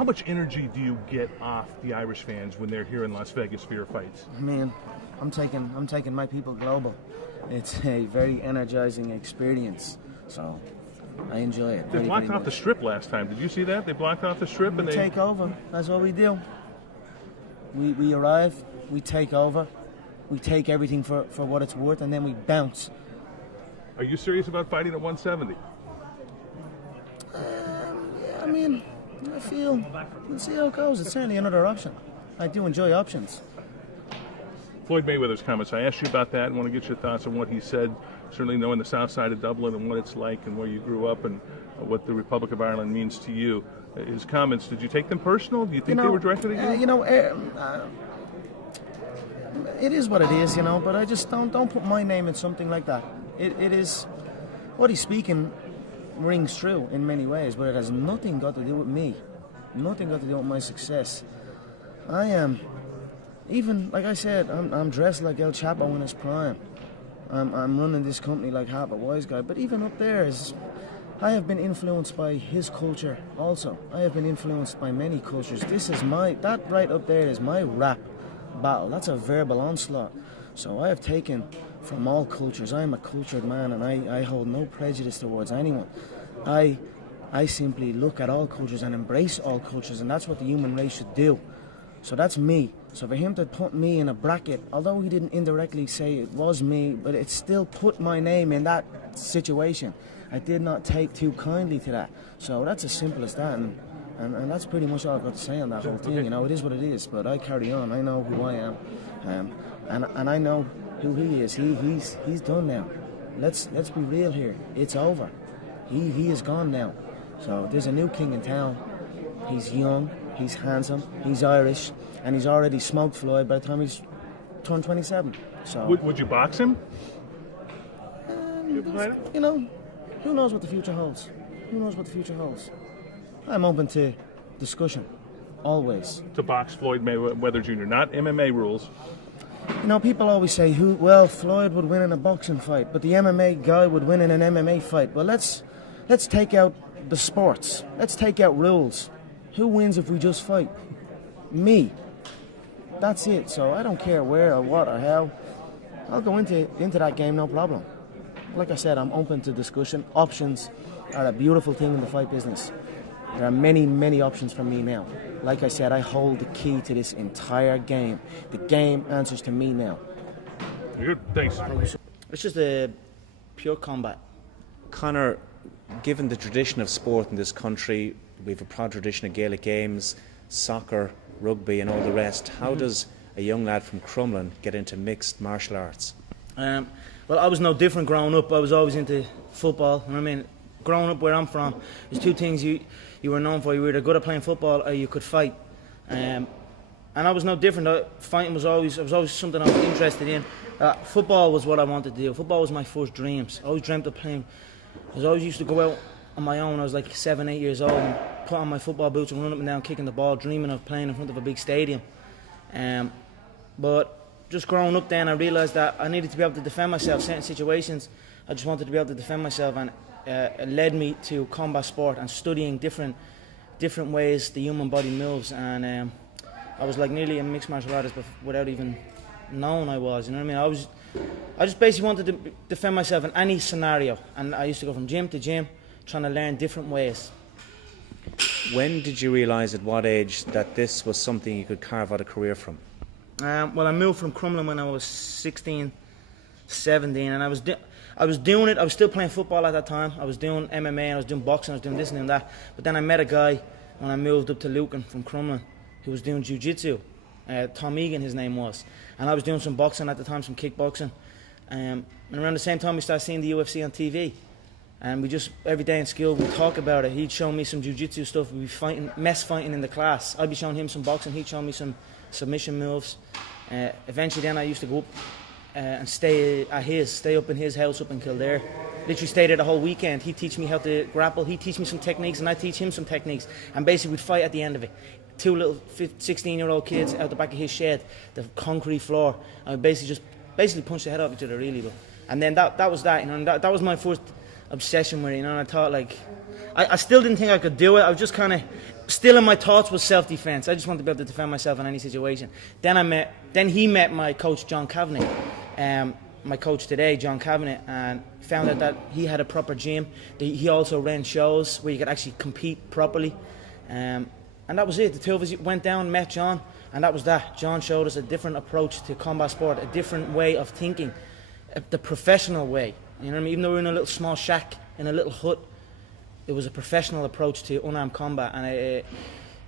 How much energy do you get off the Irish fans when they're here in Las Vegas for your fights? Man, I'm taking my people global. It's a very energizing experience, so I enjoy it. They blocked off the strip last time. Did you see that? They blocked off the strip and we take over. That's what we do. We arrive, we take over, we take everything for what it's worth, and then we bounce. Are you serious about fighting at 170? Yeah, I mean, I feel, we'll see how it goes. It's certainly another option. I do enjoy options. Floyd Mayweather's comments, I asked you about that and want to get your thoughts on what he said, certainly knowing the south side of Dublin and what it's like and where you grew up and what the Republic of Ireland means to you. His comments, did you take them personal? Do you think they were directed at you? It is what it is, but I just don't put my name in something like that. It is, what he's speaking rings true in many ways, but it has nothing got to do with me. Nothing got to do with my success. I am... Even, like I said, I'm dressed like El Chapo in his prime. I'm running this company like half a wise guy. But even up there, I have been influenced by his culture also. I have been influenced by many cultures. That right up there is my rap battle. That's a verbal onslaught. So I have taken from all cultures. I am a cultured man, and I hold no prejudice towards anyone. I simply look at all cultures and embrace all cultures, and that's what the human race should do. So that's me. So for him to put me in a bracket, although he didn't indirectly say it was me, but it still put my name in that situation. I did not take too kindly to that. So that's as simple as that, and that's pretty much all I've got to say on that whole thing. It is what it is, but I carry on. I know who I am, and I know who he is. He's done now. Let's be real here. It's over. He is gone now. So there's a new king in town. He's young, he's handsome, he's Irish, and he's already smoked Floyd by the time he's turned 27. So would you box him? Who knows what the future holds? Who knows what the future holds? I'm open to discussion, always. To box Floyd Mayweather Jr., not MMA rules. People always say, Floyd would win in a boxing fight, but the MMA guy would win in an MMA fight. Well, let's take out the sports. Let's take out rules. Who wins if we just fight? Me. That's it. So I don't care where or what or how. I'll go into that game, no problem. Like I said, I'm open to discussion. Options are a beautiful thing in the fight business. There are many, many options for me now. Like I said, I hold the key to this entire game. The game answers to me now. Good. Thanks. It's just a pure combat. Conor, given the tradition of sport in this country, we have a proud tradition of Gaelic games, soccer, rugby and all the rest. How does a young lad from Crumlin get into mixed martial arts? Well, I was no different growing up. I was always into football. Growing up where I'm from, there's two things you were known for. You were either good at playing football or you could fight. And I was no different. Fighting was always something I was interested in. Football was what I wanted to do. Football was my first dreams. I always dreamt of playing. I always used to go out on my own. I was like 7, 8 years old and put on my football boots and run up and down kicking the ball, dreaming of playing in front of a big stadium. But just growing up then, I realised that I needed to be able to defend myself. Certain situations, I just wanted to be able to defend myself, and it led me to combat sport and studying different ways the human body moves. And I was like nearly a mixed martial artist without even knowing I was. You know what I mean? I just basically wanted to defend myself in any scenario, and I used to go from gym to gym, trying to learn different ways. When did you realise, at what age, that this was something you could carve out a career from? Well, I moved from Crumlin when I was 16, 17, and I was doing it. I was still playing football at that time. I was doing MMA, and I was doing boxing, I was doing this and doing that. But then I met a guy when I moved up to Lucan from Crumlin who was doing jiu-jitsu. Tom Egan, his name was. And I was doing some boxing at the time, some kickboxing. And around the same time, we started seeing the UFC on TV. And we just, every day in school, we'd talk about it. He'd show me some jiu-jitsu stuff. We'd be mess fighting in the class. I'd be showing him some boxing. He'd show me some submission moves. Eventually then I used to go up and stay up in his house up in Kildare. Literally stayed there the whole weekend. He'd teach me how to grapple. He'd teach me some techniques, and I'd teach him some techniques. And basically we'd fight at the end of it. Two little 16-year-old kids out the back of his shed, the concrete floor, and we basically punched the head off each other, really. And then that was that, and that was my first obsession with it, and I thought, like, I still didn't think I could do it. I was just kind of still in my thoughts was self-defense. I just wanted to be able to defend myself in any situation. Then he met my coach, John Kavanagh, my coach today, John Kavanagh, and found out that he had a proper gym. He also ran shows where you could actually compete properly. And that was it. The two of us went down, met John, and that was that. John showed us a different approach to combat sport, a different way of thinking, the professional way. You know what I mean? Even though we were in a little small shack, in a little hut, it was a professional approach to unarmed combat. And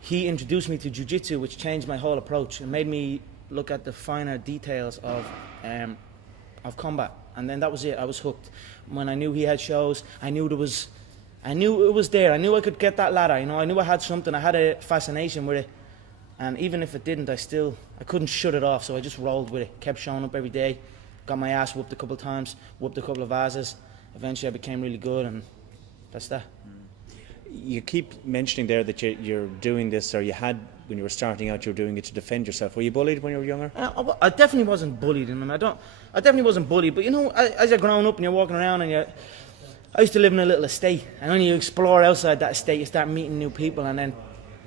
he introduced me to jiu-jitsu, which changed my whole approach and made me look at the finer details of combat. And then that was it. I was hooked. When I knew he had shows, I knew it was there. I knew I could get that ladder. You know, I knew I had something. I had a fascination with it. And even if it didn't, I couldn't shut it off. So I just rolled with it. Kept showing up every day. Got my ass whooped a couple of times. Whooped a couple of asses. Eventually, I became really good, and that's that. You keep mentioning there that you're doing this, or you had when you were starting out, you were doing it to defend yourself. Were you bullied when you were younger? I definitely wasn't bullied. I mean, I definitely wasn't bullied. But you know, as you're growing up and you're walking around, I used to live in a little estate, and when you explore outside that estate, you start meeting new people, and then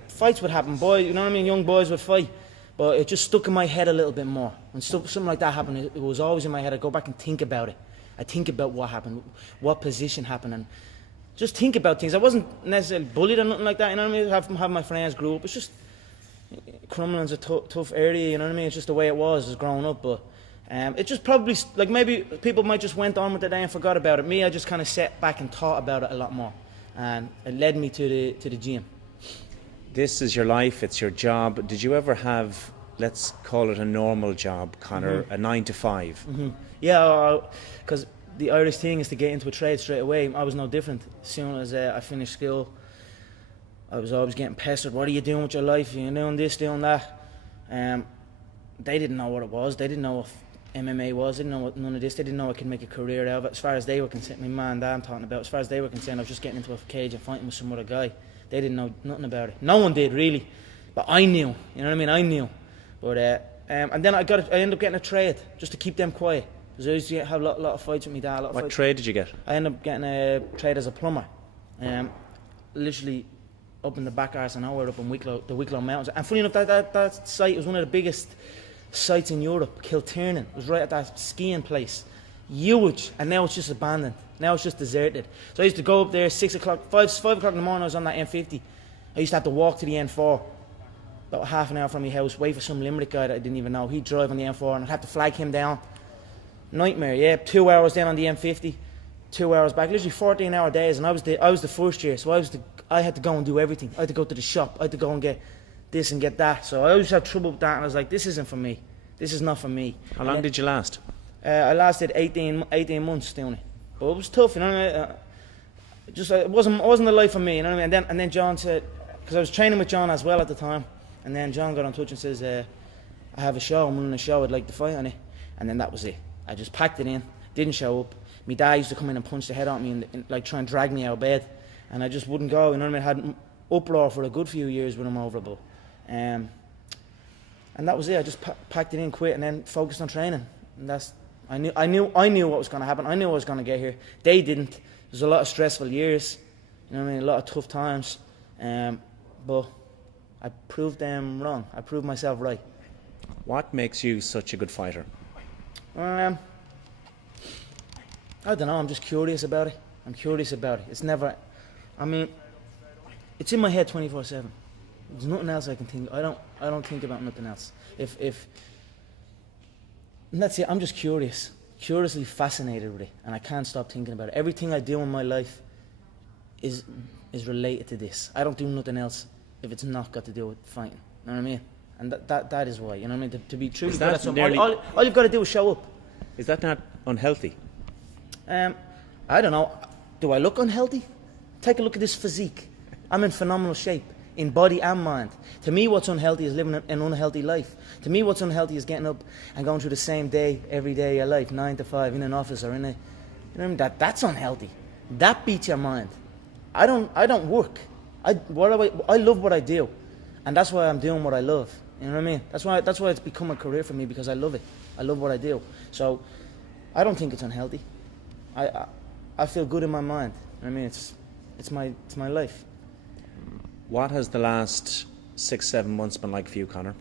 fights would happen. Boys, you know what I mean? Young boys would fight, but it just stuck in my head a little bit more. When something like that happened, it was always in my head. I go back and think about it. I think about what happened, what position happened, and just think about things. I wasn't necessarily bullied or nothing like that. You know what I mean? Have my friends grew up. It's just Crumlin's a tough area. You know what I mean? It's just the way it was as growing up, but. It just probably, like maybe people might just went on with the day and forgot about it. Me, I just kind of sat back and thought about it a lot more, and it led me to the gym. This is your life, it's your job. Did you ever have, let's call it a normal job, Conor, a 9 to 5? Mm-hmm. Yeah, because the Irish thing is to get into a trade straight away. I was no different. As soon as I finished school, I was always getting pestered. What are you doing with your life? You're doing this, doing that. They didn't know what it was. They didn't know what MMA was. They didn't know what none of this. They didn't know I could make a career out of it. As far as they were concerned, my man and dad I'm talking about, as far as they were concerned, I was just getting into a cage and fighting with some other guy. They didn't know nothing about it. No one did, really. But I knew. You know what I mean? I knew. But and then I ended up getting a trade just to keep them quiet. Because I used to have a lot of fights with my dad. What trade did you get? I ended up getting a trade as a plumber. Literally up in the back arse of nowhere, up in the Wicklow Mountains. And funny enough, that site was one of the biggest sites in Europe. Kiltiernan. It was right at that skiing place. Huge. And now it's just abandoned. Now it's just deserted. So I used to go up there 6 o'clock, 5 o'clock in the morning. I was on that M50. I used to have to walk to the N4 about half an hour from my house, wait for some Limerick guy that I didn't even know. He'd drive on the M4 and I'd have to flag him down. Nightmare, yeah. 2 hours down on the M50, 2 hours back. Literally 14-hour days, and I was the first year, so I had to go and do everything. I had to go to the shop. I had to go and get this and get that. So I always had trouble with that, and I was like, this isn't for me. This is not for me. How long did you last? I lasted 18 months doing it, but it was tough, you know what I mean? It wasn't the life for me, you know what I mean? And then John said, because I was training with John as well at the time, and then John got in touch and says, I have a show, I'm running a show, I'd like to fight on it. And then that was it. I just packed it in, didn't show up. My dad used to come in and punch the head out me and like try and drag me out of bed, and I just wouldn't go, you know what I mean? I had uproar for a good few years with him over the ball. And that was it. I just packed it in, quit, and then focused on training. And I knew what was going to happen. I knew I was going to get here. They didn't. There's a lot of stressful years, you know what I mean? A lot of tough times. But I proved them wrong. I proved myself right. What makes you such a good fighter? I don't know. I'm just curious about it. It's never. I mean, it's in my head 24/7. There's nothing else I can think. I don't think about nothing else. And that's it. I'm just curiously fascinated with it, and I can't stop thinking about it. Everything I do in my life is related to this. I don't do nothing else if it's not got to do with fighting. You know what I mean? And that is why. You know what I mean? To be truly good at something, all you've got to do is show up. Is that not unhealthy? I don't know. Do I look unhealthy? Take a look at this physique. I'm in phenomenal shape, in body and mind. To me, what's unhealthy is living an unhealthy life. To me, what's unhealthy is getting up and going through the same day every day of your life, 9 to 5, in an office or in a, you know what I mean? That's unhealthy. That beats your mind. I don't work. I love what I do, and that's why I'm doing what I love. You know what I mean? That's why it's become a career for me, because I love it. I love what I do. So I don't think it's unhealthy. I feel good in my mind. I mean, it's my life. What has the last 6-7 months been like for you, Conor?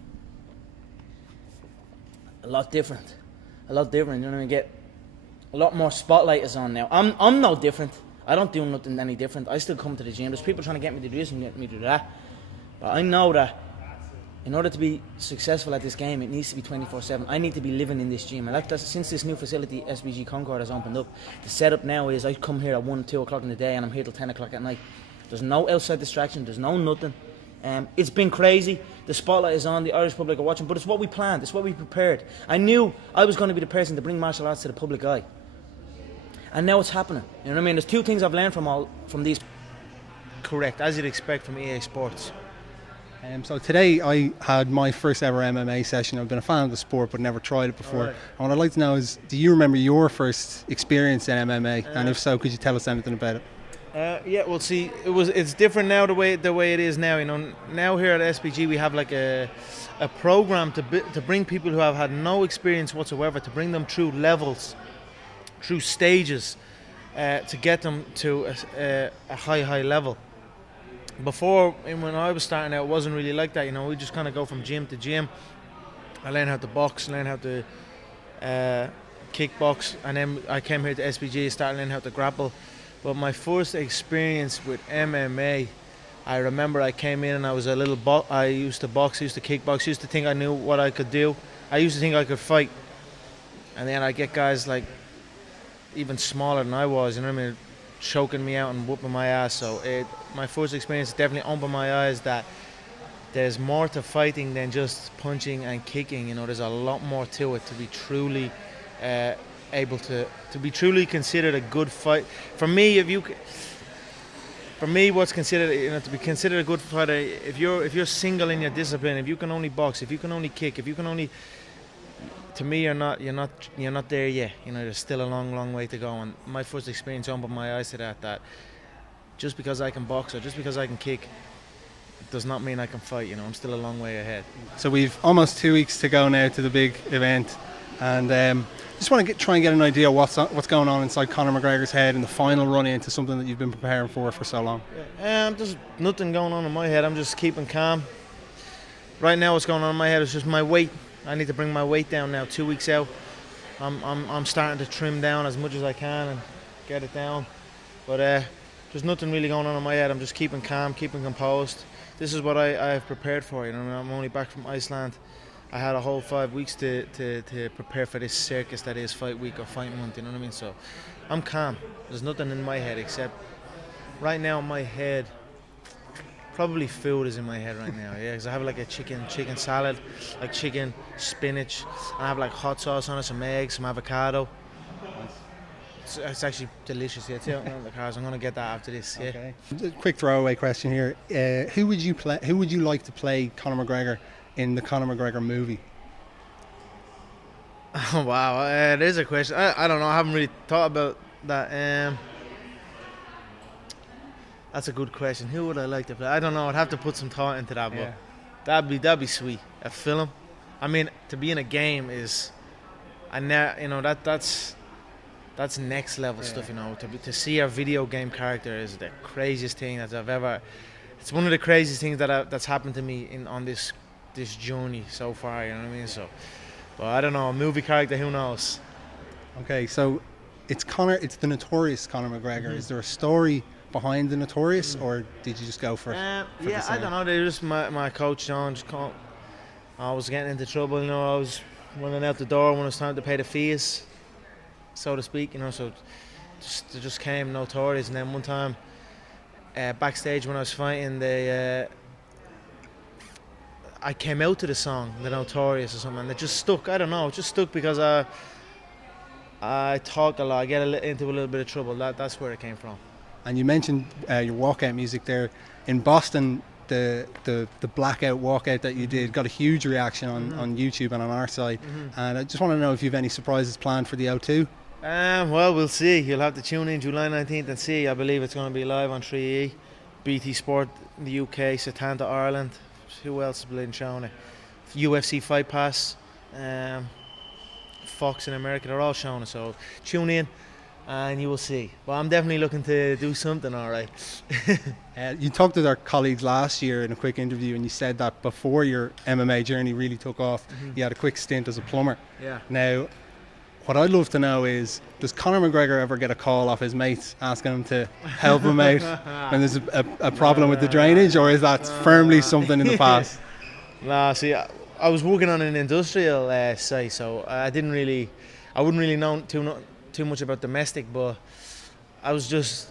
A lot different. You know what I mean? Get a lot more spotlight is on now. I'm no different. I don't do nothing any different. I still come to the gym. There's people trying to get me to do this and get me to do that. But I know that in order to be successful at this game, it needs to be 24/7. I need to be living in this gym. And that's since this new facility, SBG Concord, has opened up. The setup now is I come here at 1, 2 o'clock in the day and I'm here till 10 o'clock at night. There's no outside distraction. There's no nothing. It's been crazy. The spotlight is on. The Irish public are watching. But it's what we planned. It's what we prepared. I knew I was going to be the person to bring martial arts to the public eye. And now it's happening. You know what I mean? There's two things I've learned from these. Correct, as you'd expect from EA Sports. So today I had my first ever MMA session. I've been a fan of the sport but never tried it before. Right. And what I'd like to know is, do you remember your first experience in MMA? And if so, could you tell us anything about it? Yeah, well, see, it's different now the way it is now. You know, now here at SBG we have like a program to bring people who have had no experience whatsoever, to bring them through levels, through stages, to get them to a high level. Before, when I was starting out, it wasn't really like that. You know, we just kind of go from gym to gym. I learned how to box, learned how to kickbox, and then I came here to SBG, started learning how to grapple. But my first experience with MMA, I remember I came in and I was a little I used to box, used to kickbox, used to think I knew what I could do. I used to think I could fight. And then I get guys like even smaller than I was, you know what I mean, choking me out and whooping my ass. So my first experience definitely opened my eyes that there's more to fighting than just punching and kicking. You know, there's a lot more to it to be truly able to be truly considered a good fight. For me, what's considered, you know, to be considered a good fighter, if you're single in your discipline, if you can only box, if you can only kick, if you can only, to me, you're not there yet. You know, there's still a long way to go. And my first experience opened my eyes to that just because I can box or just because I can kick does not mean I can fight. You know, I'm still a long way ahead. So we've almost 2 weeks to go now to the big event, and just want to try and get an idea of what's going on inside Conor McGregor's head in the final run into something that you've been preparing for so long. There's nothing going on in my head. I'm just keeping calm. Right now, what's going on in my head is just my weight. I need to bring my weight down now. 2 weeks out, I'm starting to trim down as much as I can and get it down. But there's nothing really going on in my head. I'm just keeping calm, keeping composed. This is what I have prepared for. You know, I'm only back from Iceland. I had a whole 5 weeks to prepare for this circus that is fight week or fight month. You know what I mean? So I'm calm. There's nothing in my head except right now. My head. Probably food is in my head right now, yeah, because I have like a chicken salad, like chicken, spinach, and I have like hot sauce on it, some eggs, some avocado. It's actually delicious, yeah. It's out in the cars. I'm going to get that after this, yeah. Okay. A quick throwaway question here. Who would you like to play Conor McGregor in the Conor McGregor movie? Oh, wow, there's a question. I don't know, I haven't really thought about that. That's a good question. Who would I like to play? I don't know. I'd have to put some thought into that, but that'd be sweet. A film. I mean, to be in a game is, that's next level stuff. You know, to see a video game character is the craziest thing that I've ever. It's one of the craziest things that's happened to me on this journey so far. You know what I mean? So, but I don't know. A movie character, who knows? Okay, so it's the notorious Conor McGregor. Mm-hmm. Is there a story behind the notorious, or did you just go for I don't know. They just my coach John just called. I was getting into trouble, you know. I was running out the door when it was time to pay the fees, so to speak, you know. So they just came notorious, and then one time backstage when I was fighting, I came out to the song, the Notorious or something, and it just stuck. I don't know, it just stuck because I talk a lot. I get into a little bit of trouble. That's where it came from. And you mentioned your walkout music there. In Boston, the blackout walkout that you did got a huge reaction on YouTube and on our site. Mm-hmm. And I just want to know if you have any surprises planned for the O2. Well, we'll see. You'll have to tune in July 19th and see. I believe it's going to be live on 3E, BT Sport in the UK, Setanta Ireland. Who else has been showing it? UFC Fight Pass, Fox in America. They're all showing it. So tune in. and you will see. But I'm definitely looking to do something, all right. You talked with our colleagues last year in a quick interview, and you said that before your MMA journey really took off, you had a quick stint as a plumber. Yeah. Now, what I'd love to know is, does Conor McGregor ever get a call off his mates asking him to help him out when there's a problem with the drainage, or is that firmly something in the past? Nah, see, I was working on an industrial site, so I wouldn't really know too much about domestic, but I was just